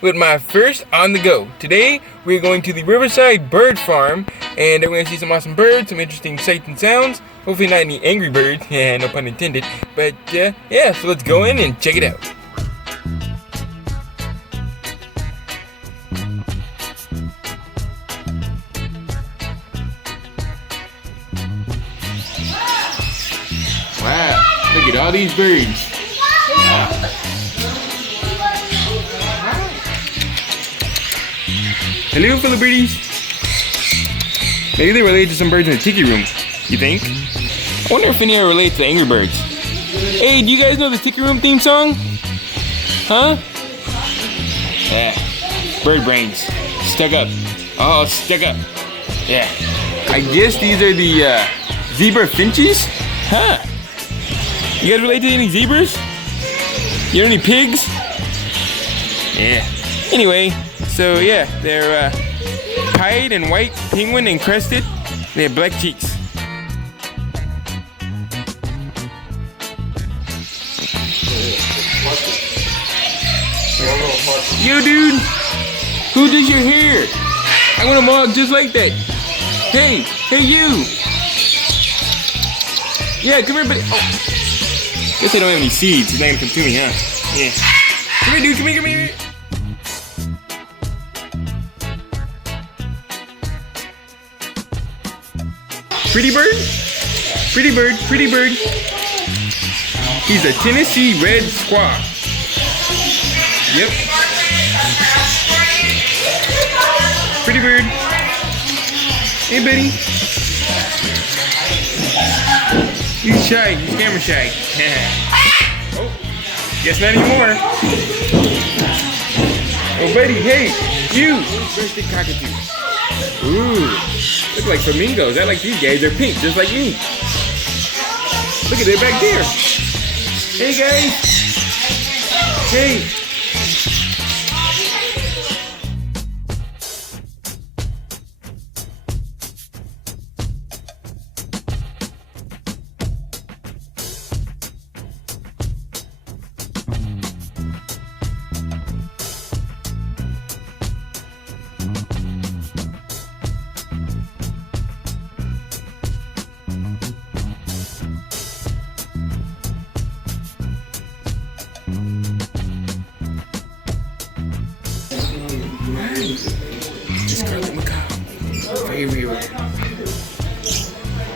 with my first on the go. Today we're going to the Riverside Bird Farm and we're going to see some awesome birds, some interesting sights and sounds. Hopefully not any angry birds, yeah, no pun intended. But yeah, so let's go in and check it out. Wow, look at all these birds. Wow. Hello, fellow birdies. Maybe they relate to some birds in the tiki room. You think? I wonder if any are related to the angry birds. Hey, do you guys know the tiki room theme song? Huh? Yeah. Bird brains. Stuck up. Oh, stuck up. Yeah. I guess these are the zebra finches? Huh. You guys relate to any zebras? You know any pigs? Yeah. Anyway, so yeah, they're pied and white, penguin and crested. They have black cheeks. Yo, dude, who does your hair? I want a mug just like that. Hey, you. Yeah, come here, buddy. Oh. Guess I don't have any seeds. It's not gonna come to me, huh? Yeah. Come here, dude. Come here. Pretty bird. He's a Tennessee red squaw. Yep. Pretty bird. Hey, buddy. He's shy. He's camera shy. Oh, guess not anymore. Oh, buddy. Hey, you. Breasted cockatoo. Ooh, look like flamingos. I like these guys. They're pink, just like me. Look at it back there. Hey, guys. Hey. Scarlet macaw. Very rare. I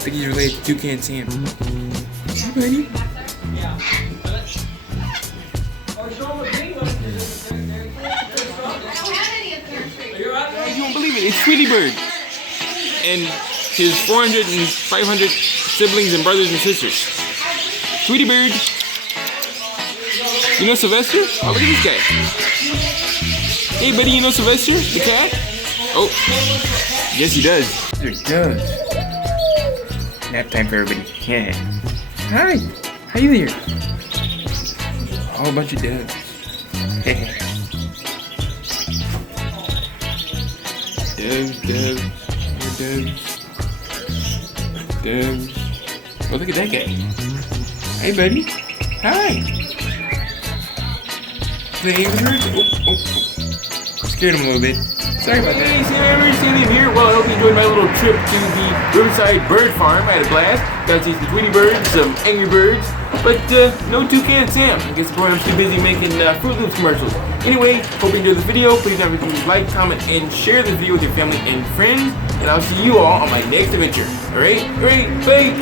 think he's related to Toucan Sam. Hey, buddy. You won't believe it. It's Tweety Bird. And his 400 and 500 siblings and brothers and sisters. Tweety Bird. You know Sylvester? Oh, look at this guy. Hey, buddy, you know Sylvester, the cat? Oh, yes, he does. They're doves. Nap time for everybody. Yeah. Hi. How you there? A whole bunch of doves. Doves. Oh, look at that guy. Hey, buddy. Hi. The angry birds? Oh. Scared him a little bit. Sorry about that. Hey, Sam, standing here. Well, I hope you enjoyed my little trip to the Riverside Bird Farm. I had a blast. Got to see some Tweety birds, some angry birds, but no Toucan Sam. I guess the program's too busy making Fruit Loops commercials. Anyway, hope you enjoyed this video. Please don't forget to like, comment, and share this video with your family and friends. And I'll see you all on my next adventure. Alright, bye.